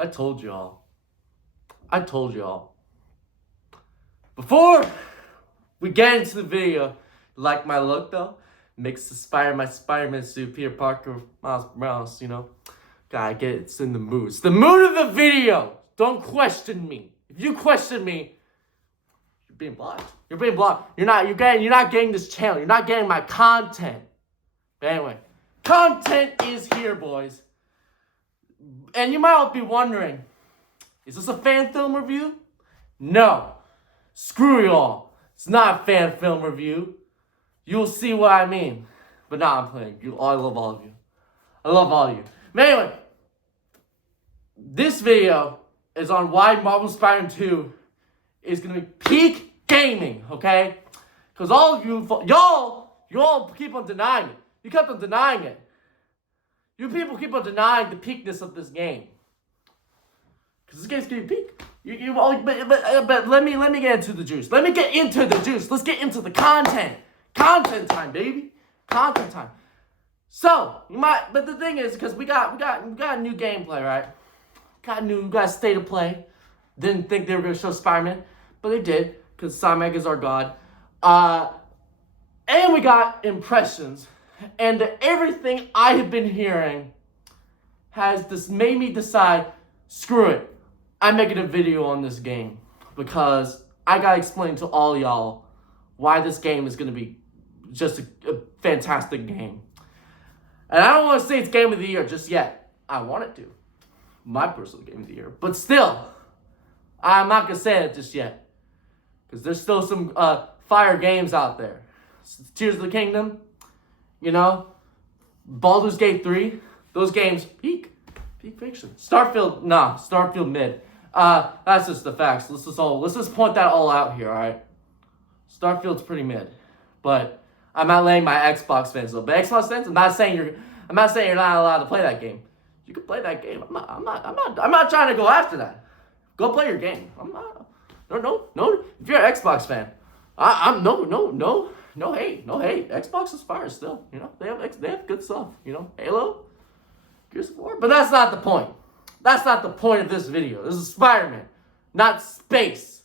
I told y'all. Before we get into the video, like my look though? Mix my Spider-Man suit, Peter Parker, Miles Morales, Gotta get it's in the mood. It's the mood of the video. Don't question me. If you question me, you're being blocked. You're being blocked. You're not getting this channel. You're not getting my content. But anyway, content is here, boys. And you might be wondering, is this a fan film review? No. Screw y'all. It's not a fan film review. You'll see what I mean. But nah, I'm playing. I love all of you. I love all of you. But anyway, this video is on why Marvel Spider-Man 2 is going to be peak gaming, okay? Because all of you, y'all keep on denying it. You kept on denying it. You people keep on denying the peakness of this game. Because this game's going to be peak. But let me get into the juice. Let's get into the content. Content time, baby. Content time. So, but the thing is, because we got new gameplay, right? We got state of play. Didn't think they were going to show Spider-Man, but they did, because Insomniac is our god. And we got impressions. And everything I have been hearing has made me decide, screw it. I'm making a video on this game. Because I got to explain to all y'all why this game is going to be just a fantastic game. And I don't want to say it's game of the year just yet. I want it to. My personal game of the year. But still, I'm not going to say it just yet. Because there's still some fire games out there. Tears of the Kingdom, Baldur's Gate 3. Those games, peak fiction. Starfield mid. That's just the facts. Let's just point that all out here, alright? Starfield's pretty mid. But I'm not laying my Xbox fans though. But Xbox fans, I'm not saying you're not allowed to play that game. You can play that game. I'm not trying to go after that. Go play your game. No. If you're an Xbox fan, no hate. Xbox is fire still. They have good stuff. Halo, Gears of War. But that's not the point. That's not the point of this video. This is Spider-Man, not space.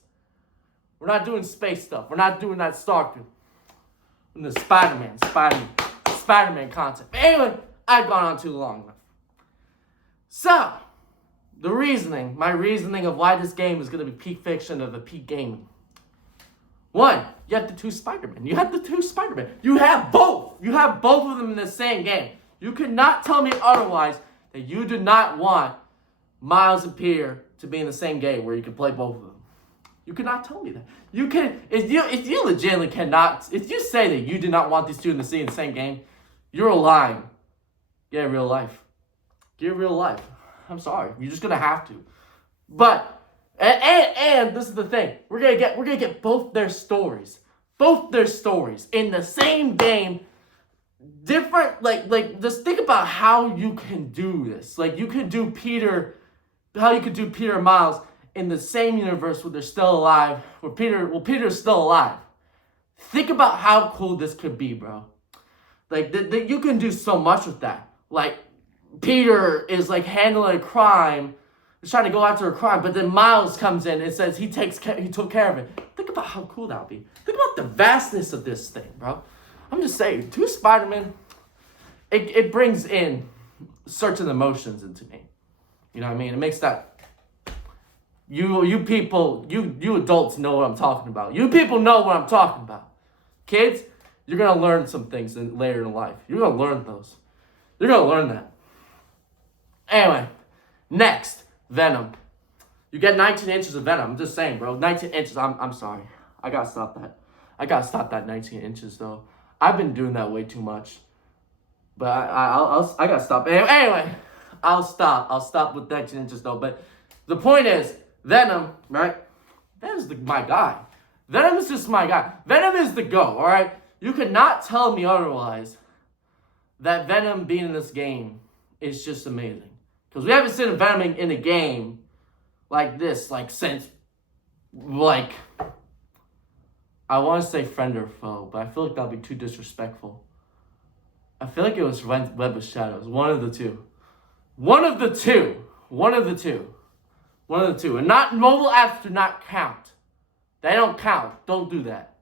We're not doing space stuff. We're not doing that Starfield. The Spider-Man content. But anyway, I've gone on too long enough. So, my reasoning of why this game is going to be peak fiction of the peak gaming. One, you have the two Spider-Man. You have both. You have both of them in the same game. You cannot tell me otherwise that you do not want Miles and Peter to be in the same game where you can play both of them. You cannot tell me that. You can, if you legitimately cannot, if you say that you do not want these two in the same game, you're lying. Get real life. I'm sorry. You're just gonna have to. But and this is the thing. We're gonna get both their stories in the same game. Different, just think about how you can do this. You could do Peter and Miles in the same universe where they're still alive, Peter's still alive. Think about how cool this could be, bro. You can do so much with that. Peter is handling a crime, he's trying to go after a crime, but then Miles comes in and says he took care of it. Think about how cool that would be. Think about the vastness of this thing, bro. I'm just saying, two Spider-Man, it brings in certain emotions into me. You know what I mean? It makes that. You people, you adults know what I'm talking about. You people know what I'm talking about. Kids, you're going to learn some things later in life. You're going to learn those. You're going to learn that. Anyway, next, Venom. You get 19 inches of Venom. I'm just saying, bro. 19 inches. I'm sorry. I got to stop that. I got to stop that 19 inches, though. I've been doing that way too much. But I got to stop. Anyway, I'll stop. I'll stop with 19 inches, though. But the point is, Venom, right? Venom's my guy. Venom is just my guy. Venom is the go, all right? You could not tell me otherwise that Venom being in this game is just amazing. Because we haven't seen Venom in a game like this, since, I want to say friend or foe, but I feel like that would be too disrespectful. I feel like it was Web of Shadows. One of the two. One of the two. And not mobile apps do not count. They don't count. Don't do that.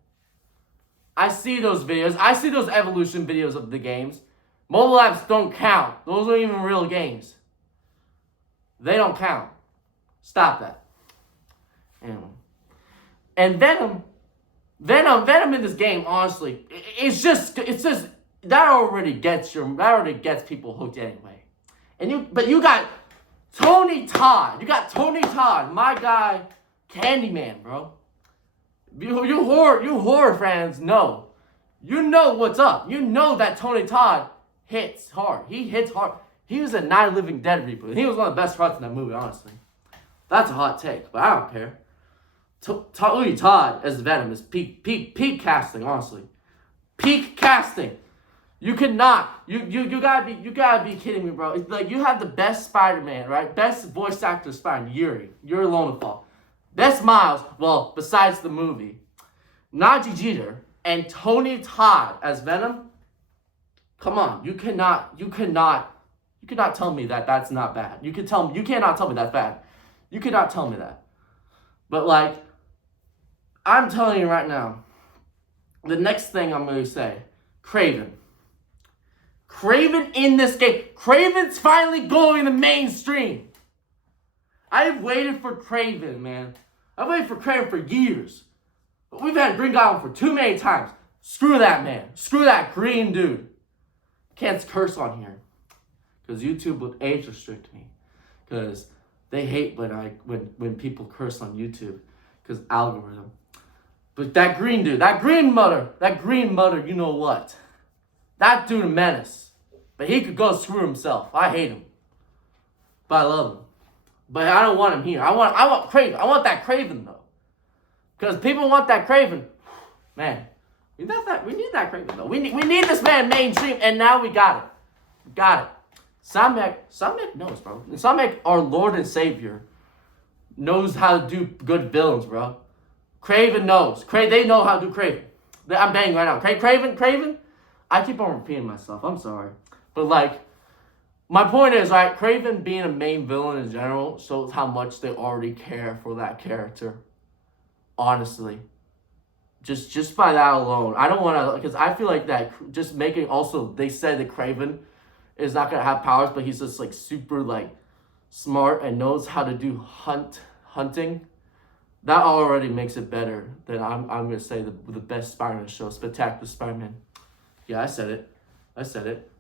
I see those videos. I see those evolution videos of the games. Mobile apps don't count. Those aren't even real games. They don't count. Stop that. Anyway. And Venom in this game, honestly, it's just that already gets people hooked anyway. But you got Tony Todd. You got Tony Todd, my guy, Candyman, bro. You horror fans know. You know what's up. You know that Tony Todd hits hard. He hits hard. He was a Night of the Living Dead reboot. He was one of the best parts in that movie, honestly. That's a hot take, but I don't care. Tony Todd as Venom is peak casting, honestly. Peak casting. You cannot. You gotta be kidding me, bro. It's like you have the best Spider-Man, right? Best voice actor Spider-Man, Yuri Lowenthal. Best Miles, well, besides the movie. Najee Jeter and Tony Todd as Venom. Come on, you cannot tell me that that's not bad. You cannot tell me that's bad. You cannot tell me that. But like, I'm telling you right now, the next thing I'm going to say, Kraven. Kraven in this game. Kraven's finally going to mainstream. I've waited for Kraven, man. I've waited for Kraven for years. But we've had Green Goblin for too many times. Screw that man. Screw that green dude. Can't curse on here. Because YouTube would age restrict me. Because they hate when people curse on YouTube. Because algorithm. But that green dude, that green mutter, you know what? That dude a menace. But he could go screw himself. I hate him. But I love him. But I don't want him here. I want Kraven. I want that Kraven though. Because people want that Kraven. Man, we need that Kraven though. We need this man mainstream, and now we got it. We got it. Insomniac knows, bro. Insomniac, our Lord and Savior, knows how to do good villains, bro. Kraven knows. They know how to do Kraven. I'm banging right now. Kraven. I keep on repeating myself. I'm sorry. But like, my point is, right, Kraven being a main villain in general shows how much they already care for that character. Honestly. Just by that alone. I don't want to, because I feel like that just making, also, they said that Kraven is not going to have powers, but he's just like super like smart and knows how to do hunting. That already makes it better than I'm going to say the best Spider-Man show, Spectacular Spider-Man. Yeah, I said it.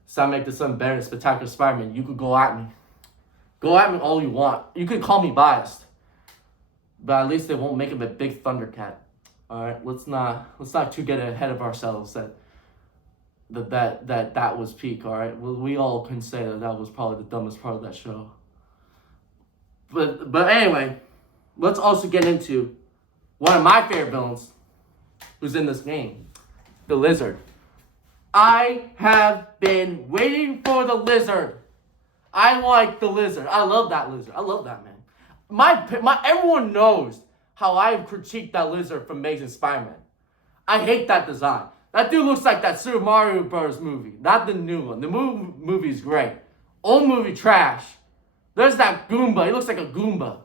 So I make this something better than Spectacular Spider-Man. You could go at me. Go at me all you want. You could call me biased. But at least they won't make him a big Thundercat. Alright, let's not too get ahead of ourselves that was peak, alright? We all can say that was probably the dumbest part of that show. But anyway, let's also get into one of my favorite villains who's in this game. The Lizard. I have been waiting for the Lizard. I like the Lizard. I love that Lizard. I love that man. Everyone knows how I've critiqued that Lizard from Amazing Spider-Man. I hate that design. That dude looks like that Super Mario Bros. Movie, not the new one. The movie's great. Old movie trash. There's that Goomba. He looks like a Goomba.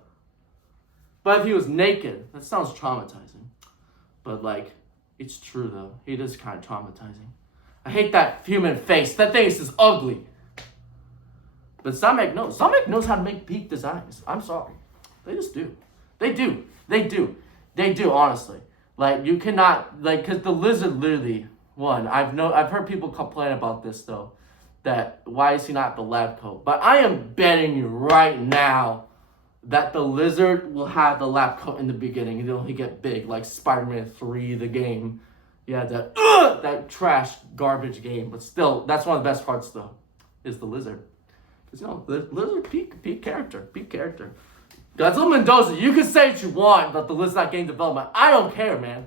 But if he was naked, that sounds traumatizing. But like, it's true though. He is kind of traumatizing. I hate that human face. That face is ugly. But Insomniac knows. Insomniac knows how to make peak designs. I'm sorry. They just do. They do, honestly. Like, you cannot, like, because the Lizard literally won. I've heard people complain about this, though. That, why is he not the lab coat? But I am betting you right now that the Lizard will have the lab coat in the beginning. And it'll only get big, like Spider-Man 3, the game. Yeah, that trash, garbage game. But still, that's one of the best parts, though, is the Lizard. Because, the Lizard, peak character. Godzilla Mendoza, you can say what you want about the Lizard not game development. I don't care, man.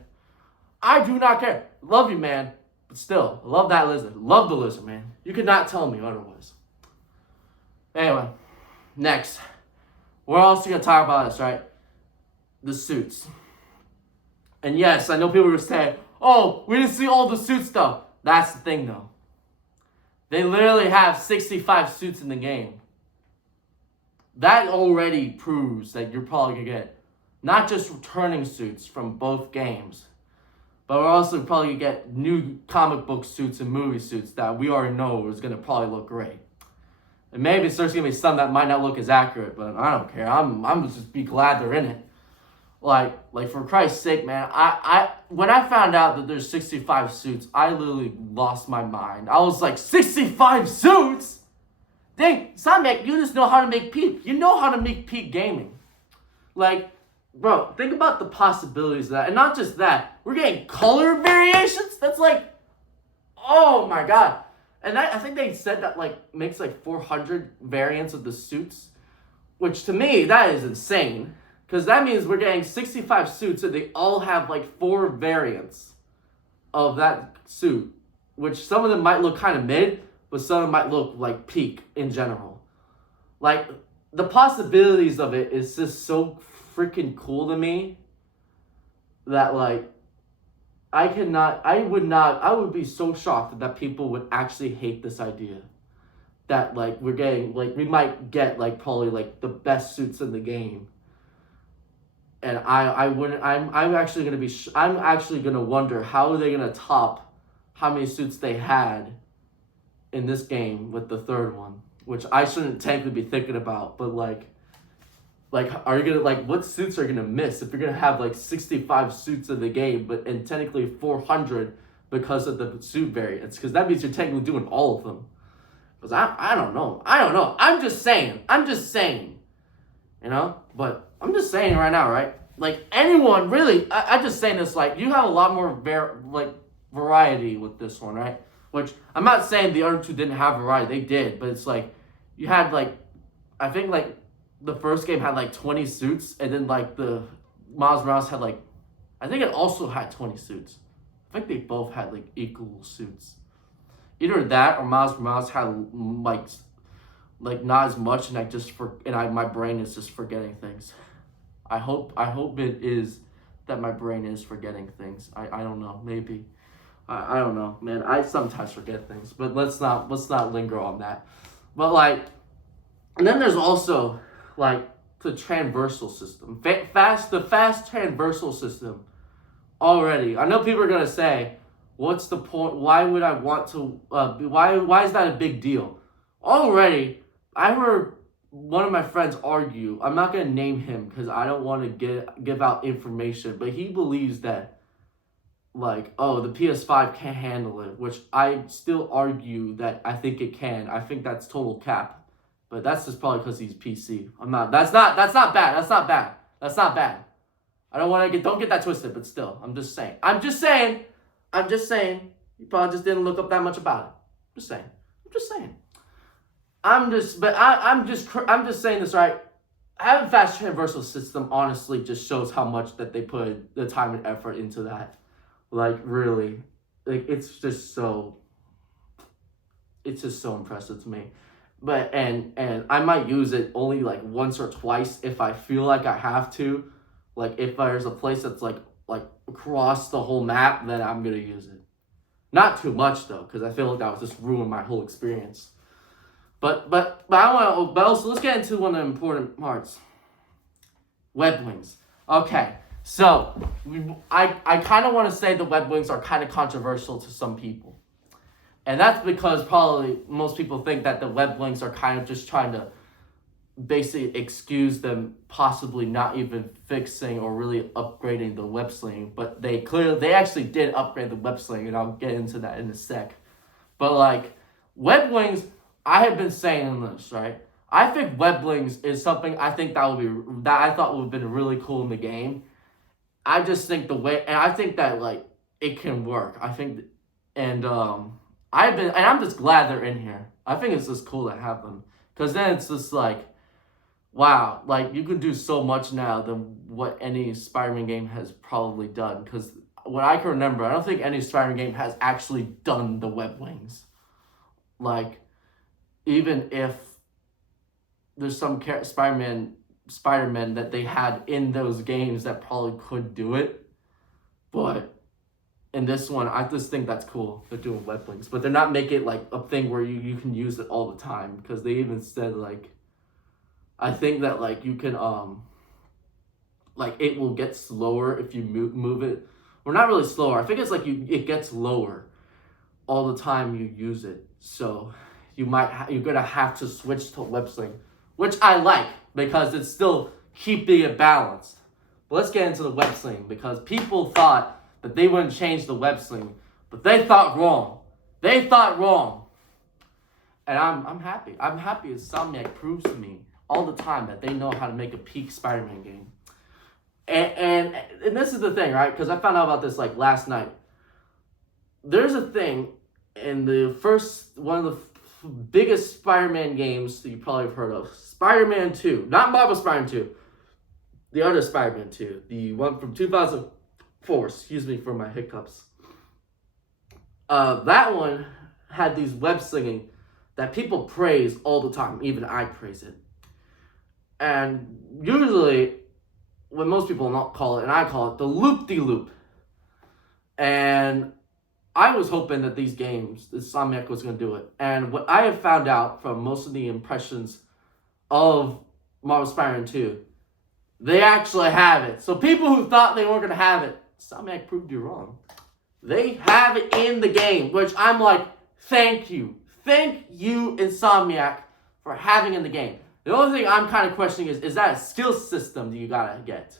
I do not care. Love you, man. But still, love that Lizard. Love the Lizard, man. You could not tell me otherwise. Anyway, next. We're also going to talk about this, right? The suits. And yes, I know people were saying, oh, we didn't see all the suits, though. That's the thing, though. They literally have 65 suits in the game. that already proves that you're probably going to get not just returning suits from both games, but we're also probably going to get new comic book suits and movie suits that we already know is going to probably look great. And maybe there's going to be some that might not look as accurate, but I don't care. I'm just be glad they're in it. Like for Christ's sake, man, when I found out that there's 65 suits, I literally lost my mind. I was like, 65 suits? Dang, Insomniac, you just know how to make peak. You know how to make peak gaming. Like, bro, think about the possibilities of that. And not just that, we're getting color variations? That's like, oh my god. And I think they said that like makes like 400 variants of the suits. Which to me, that is insane. Because that means we're getting 65 suits and they all have like 4 variants of that suit. Which some of them might look kind of mid, but some of them might look like peak in general. Like, the possibilities of it is just so freaking cool to me that like, I would be so shocked that people would actually hate this idea. That like, we might get like probably like the best suits in the game. And I'm actually gonna wonder how are they gonna top how many suits they had in this game with the third one, which I shouldn't technically be thinking about, but like are you gonna what suits are you gonna miss if you're gonna have like 65 suits in the game, and technically 400 because of the suit variants? Because that means you're technically doing all of them. Because I don't know. I'm just saying. You know, but I'm just saying right now, right? Like anyone really, I just saying this, like you have a lot more variety with this one, right? Which I'm not saying the other two didn't have variety, they did, but it's like you had like, I think like the first game had like 20 suits, and then like the Miles Morales had like, I think it also had 20 suits. I think they both had like equal suits. Either that or Miles Morales had like not as much, and my brain is just forgetting things. I hope it is that my brain is forgetting things. I don't know, maybe. I don't know, man. I sometimes forget things, but let's not linger on that. But like, and then there's also like the transversal system, the fast transversal system. Already, I know people are gonna say, "What's the point? Why would I want to? Why is that a big deal?" Already, I heard one of my friends argue. I'm not gonna name him because I don't want to give out information, but he believes that like, oh, the PS5 can't handle it, which I still argue that I think it can. I think that's total cap, but that's just probably because he's PC. That's not bad. I don't get that twisted, but still, I'm just saying. You probably just didn't look up that much about it. I'm just saying. I'm just saying this, right? Having fast transversal system honestly just shows how much that they put the time and effort into that. Like really, like it's just so impressive to me. But and I might use it only like once or twice if I feel like I have to. Like if there's a place that's like across the whole map, then I'm gonna use it. Not too much though, because I feel like that would just ruin my whole experience. But also let's get into one of the important parts. Web wings. Okay, so I kind of want to say the web wings are kind of controversial to some people, and that's because probably most people think that the web wings are kind of just trying to basically excuse them possibly not even fixing or really upgrading the web sling, but they actually did upgrade the web sling, and I'll get into that in a sec. But like web wings, I have been saying this, right? I think web wings is something I thought would have been really cool in the game. I just think I think that like it can work. I think, and I'm just glad they're in here. I think it's just cool to have them, because then it's just like, wow, like you can do so much now than what any Spider-Man game has probably done. Because what I can remember, I don't think any Spider-Man game has actually done the web wings. Like, even if there's some Spider-Man that they had in those games that probably could do it, but in this one, I just think that's cool. They're doing web wings, but they're not making it like a thing where you can use it all the time, because they even said like, I think that like you can like it will get slower if you move it. Or not really slower. I think it's like it gets lower all the time you use it. So you're gonna have to switch to web sling, which I like because it's still keeping it balanced. But let's get into the web sling because people thought that they wouldn't change the web sling, but they thought wrong. They thought wrong. And I'm happy. I'm happy Insomniac proves to me all the time that they know how to make a peak Spider-Man game. And this is the thing, right? Because I found out about this like last night. There's a thing in one of the biggest Spider-Man games that you probably have heard of. Spider-Man 2. Not Marvel Spider-Man 2. The other Spider-Man 2. The one from 2004. Excuse me for my hiccups. That one had these web slinging that people praise all the time. Even I praise it. And usually, what most people not call it, and I call it the loop-de-loop. And I was hoping that these games, Insomniac was going to do it. And what I have found out from most of the impressions of Marvel Spider-Man 2, they actually have it. So people who thought they weren't going to have it, Insomniac proved you wrong. They have it in the game, which I'm like, thank you. Thank you, Insomniac, for having in the game. The only thing I'm kind of questioning is that a skill system that you gotta get?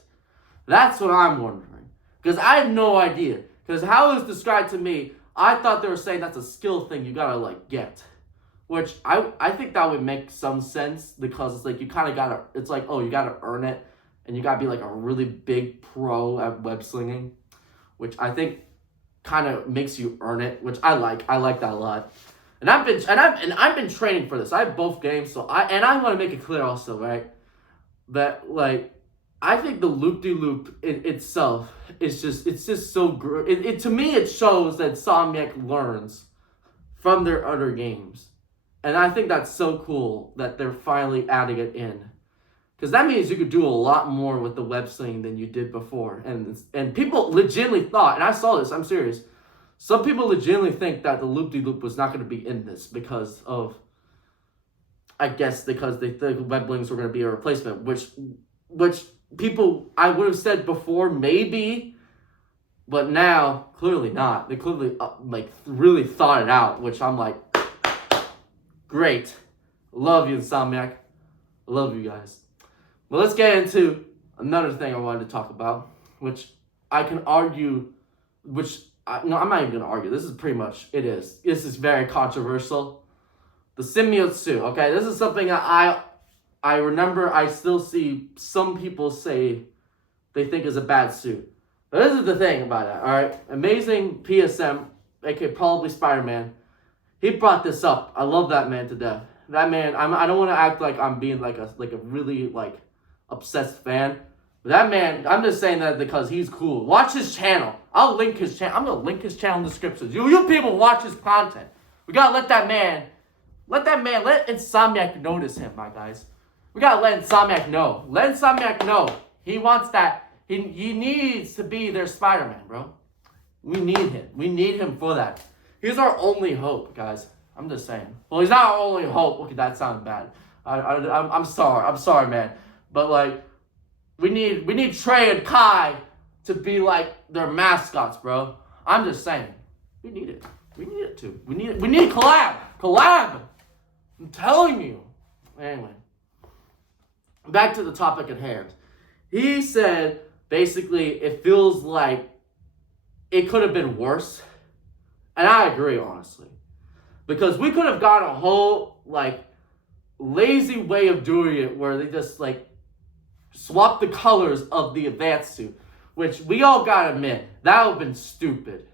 That's what I'm wondering. Because I have no idea. Because how it was described to me, I thought they were saying that's a skill thing you gotta like get. Which I think that would make some sense because it's like you kind of gotta, it's like, oh, you gotta earn it. And you gotta be like a really big pro at web slinging. Which I think kind of makes you earn it, which I like. I like that a lot. And I've been training for this. I have both games, so I want to make it clear also, right? That like I think the loop-de-loop itself is just so great. To me it shows that Insomniac learns from their other games. And I think that's so cool that they're finally adding it in. Because that means you could do a lot more with the web sling than you did before. And people legitimately thought, and I saw this, I'm serious. Some people legitimately think that the loop-de-loop was not going to be in this because they think web links were going to be a replacement, which people, I would have said before, maybe, but now, clearly not. They clearly, really thought it out, which I'm like, great. Love you, Insomniac. Love you guys. But let's get into another thing I wanted to talk about, which I can argue, I'm not even going to argue. This is pretty much, it is. This is very controversial. The symbiote suit, okay? This is something that I remember I still see some people say they think is a bad suit. But this is the thing about it, alright? Amazing PSM, aka probably Spider-Man, he brought this up. I love that man to death. That man, I don't want to act like I'm being like a really obsessed fan. That man, I'm just saying that because he's cool. Watch his channel. I'll link his channel. I'm going to link his channel in the description. You people watch his content. We got to let Insomniac notice him, my guys. We got to let Insomniac know. Let Insomniac know. He wants that. He needs to be their Spider-Man, bro. We need him. We need him for that. He's our only hope, guys. I'm just saying. Well, he's not our only hope. Okay, that sounds bad. I'm sorry. I'm sorry, man. But, we need Trey and Kai to be like their mascots, bro. I'm just saying. We need it. We need it too. We need collab. Collab. I'm telling you. Anyway. Back to the topic at hand. He said basically it feels like it could have been worse. And I agree, honestly. Because we could have got a whole lazy way of doing it where they just swap the colors of the advanced suit, which we all gotta admit, that would have been stupid.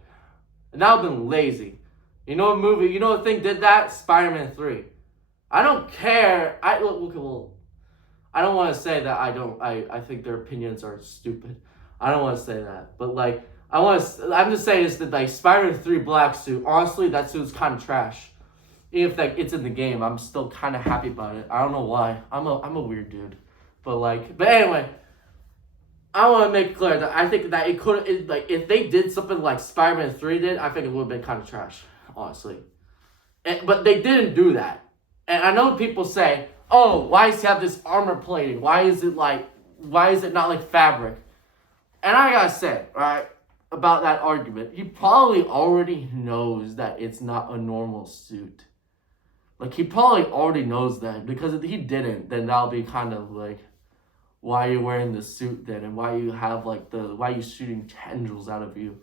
And that would have been lazy. You know what thing did that? Spider-Man 3. I don't care. I don't want to say that I think their opinions are stupid. I don't want to say that. But I'm just saying is that Spider-Man 3 black suit, honestly, that suit's kind of trash. Even if it's in the game, I'm still kind of happy about it. I don't know why. I'm a weird dude. But anyway, I want to make it clear that I think that it could if they did something like Spider-Man 3 did, I think it would have been kind of trash, honestly. But they didn't do that. And I know people say, oh, why does he have this armor plating? Why is it not like fabric? And I gotta say, right, about that argument, he probably already knows that it's not a normal suit. Like, he probably already knows that, because if he didn't, then that'll be kind of like, why are you wearing the suit then? And why you have why are you shooting tendrils out of you?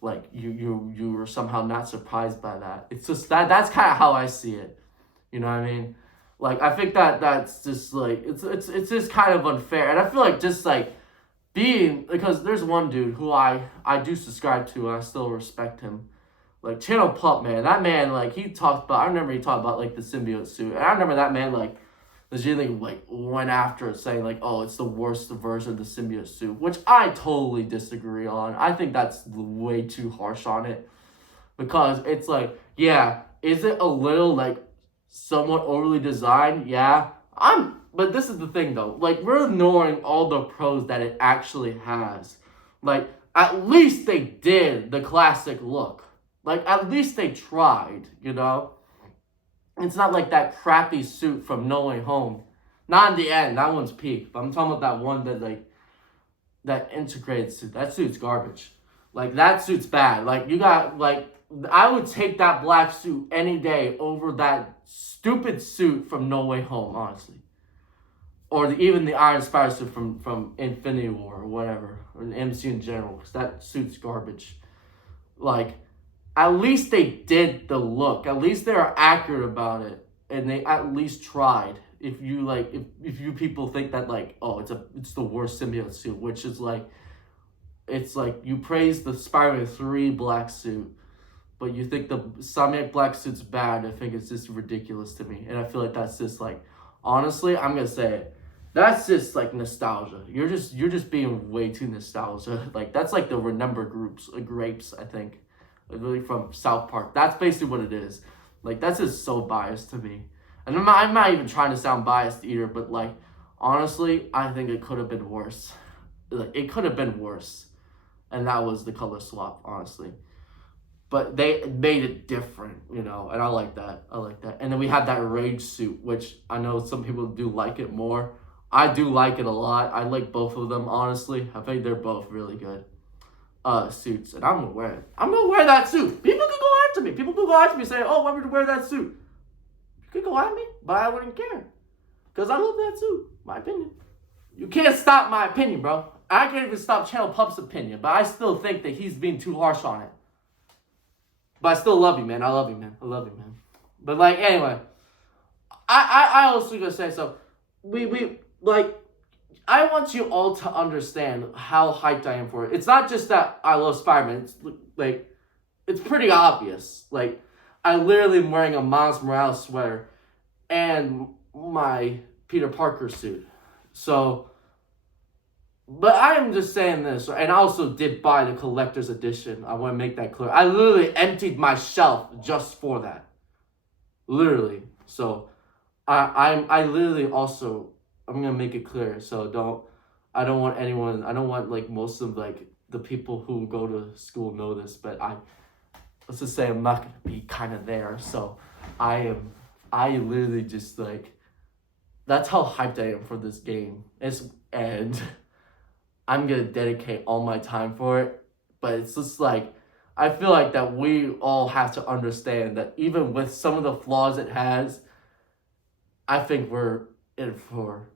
Like, you were somehow not surprised by that. It's just that's kind of how I see it. You know what I mean? Like, I think that's just like, it's just kind of unfair. And I feel like just like because there's one dude who I do subscribe to, and I still respect him. Like, Channel Pup, man. That man, like, I remember he talked about, like, the symbiote suit. And I remember that man, like, legitimately, like, went after it, saying, like, oh, it's the worst version of the symbiote suit. Which I totally disagree on. I think that's way too harsh on it. Because it's like, yeah, is it a little, like, somewhat overly designed? Yeah. But this is the thing, though. Like, we're ignoring all the pros that it actually has. Like, at least they did the classic look. Like, at least they tried, you know? It's not like that crappy suit from No Way Home. Not in the end. That one's peak. But I'm talking about that one that, like, that integrated suit. That suit's garbage. Like, that suit's bad. Like, you got, like, I would take that black suit any day over that stupid suit from No Way Home, honestly. Or even the Iron Spider suit from Infinity War or whatever. Or the MCU in general. Because that suit's garbage. Like, at least they did the look. At least they are accurate about it, and they at least tried. If you like, if you people think that like, oh, it's the worst symbiote suit, which is like, it's like you praise the Spider-Man 3 black suit, but you think the Insomniac black suit's bad. I think it's just ridiculous to me, and I feel like that's just like, honestly, I'm gonna say it. That's just like nostalgia. You're just being way too nostalgia. Like, that's like the Remember grapes, I think. Really, from South Park. That's basically what it is. Like, that's just so biased to me. And I'm not even trying to sound biased either, but like, honestly, I think it could have been worse. Like, it could have been worse. And that was the color swap, honestly. But they made it different, you know, and I like that. And then we have that Rage suit, which I know some people do like it more. I do like it a lot. I like both of them, honestly. I think they're both really good suits, and I'm gonna wear it. I'm gonna wear that suit. People could go after me. People could go after me saying, oh, why would you wear that suit? You could go at me, but I wouldn't care. Because I love that suit. My opinion. You can't stop my opinion, bro. I can't even stop Channel Pup's opinion, but I still think that he's being too harsh on it. But I still love you, man. I love you, man. But like, anyway, I also gonna say, so we like, I want you all to understand how hyped I am for it. It's not just that I love Spider-Man. It's like, it's pretty obvious. Like, I literally am wearing a Miles Morales sweater and my Peter Parker suit. So, but I am just saying this, and I also did buy the collector's edition. I want to make that clear. I literally emptied my shelf just for that. Literally. So, I literally also, I'm gonna make it clear, so I don't want like most of like the people who go to school know this, but let's just say I'm not gonna be kind of there, so I literally just like, that's how hyped I am for this game. And I'm gonna dedicate all my time for it, but it's just like, I feel like that we all have to understand that even with some of the flaws it has, I think we're in for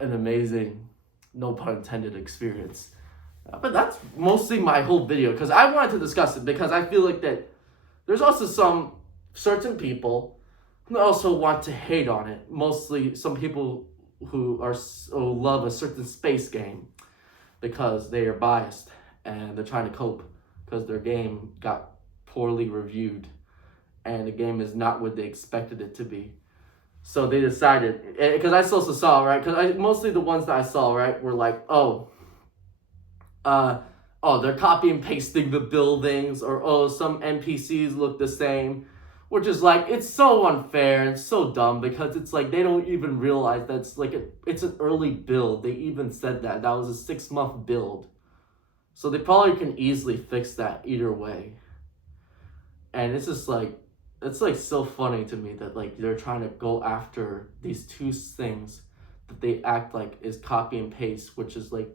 an amazing, no pun intended, experience. But that's mostly my whole video, because I wanted to discuss it, because I feel like that there's also some certain people who also want to hate on it. Mostly some people who love a certain space game because they are biased and they're trying to cope because their game got poorly reviewed and the game is not what they expected it to be. So they decided, because I also saw, right, because mostly the ones that I saw, right, were like, they're copy and pasting the buildings, or some NPCs look the same, which is like, it's so unfair, it's so dumb, because it's like, they don't even realize that's like, it's an early build. They even said that was a 6-month build. So they probably can easily fix that either way. And it's just like, it's like so funny to me that like they're trying to go after these two things that they act like is copy and paste, which is like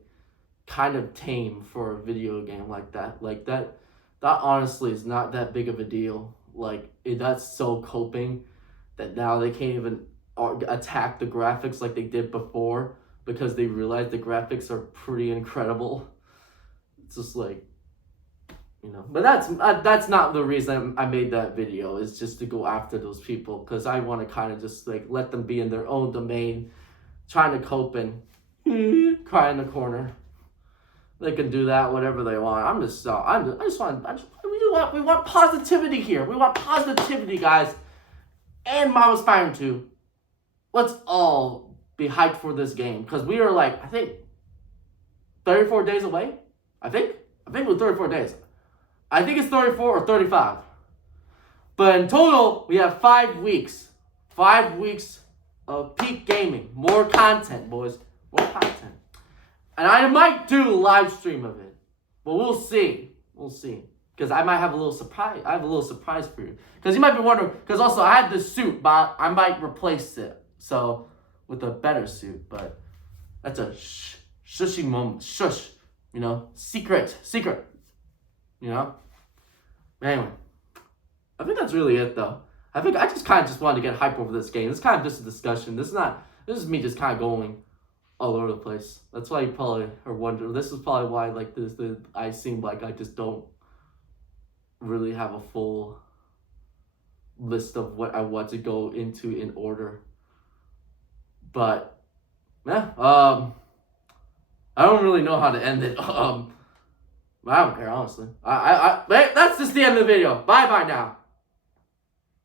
kind of tame for a video game like that. Like that honestly is not that big of a deal. Like that's so coping that now they can't even attack the graphics like they did before because they realize the graphics are pretty incredible. It's just like, but that's not the reason I made that video. Is just to go after those people because I want to kind of just like let them be in their own domain, trying to cope and cry in the corner. They can do that whatever they want. We want positivity here. We want positivity, guys. And Marvel's Spider-Man 2. Let's all be hyped for this game because we are like I think 34 days away. I think we're 34 days. I think it's 34 or 35. But in total, we have 5 weeks. 5 weeks of peak gaming. More content, boys. More content. And I might do a live stream of it. But we'll see. We'll see. Because I might have a little surprise. I have a little surprise for you. Because you might be wondering, because also I had this suit, but I might replace it. So, with a better suit. But that's a shushy moment. Shush. Secret. Anyway, I think that's really it though. I think I just kind of just wanted to get hype over this game. It's kind of just a discussion. This is me just kind of going all over the place. That's why you probably are wondering. This is probably why like I seem like I just don't really have a full list of what I want to go into in order. But yeah, I don't really know how to end it. I don't care, honestly. That's just the end of the video. Bye now.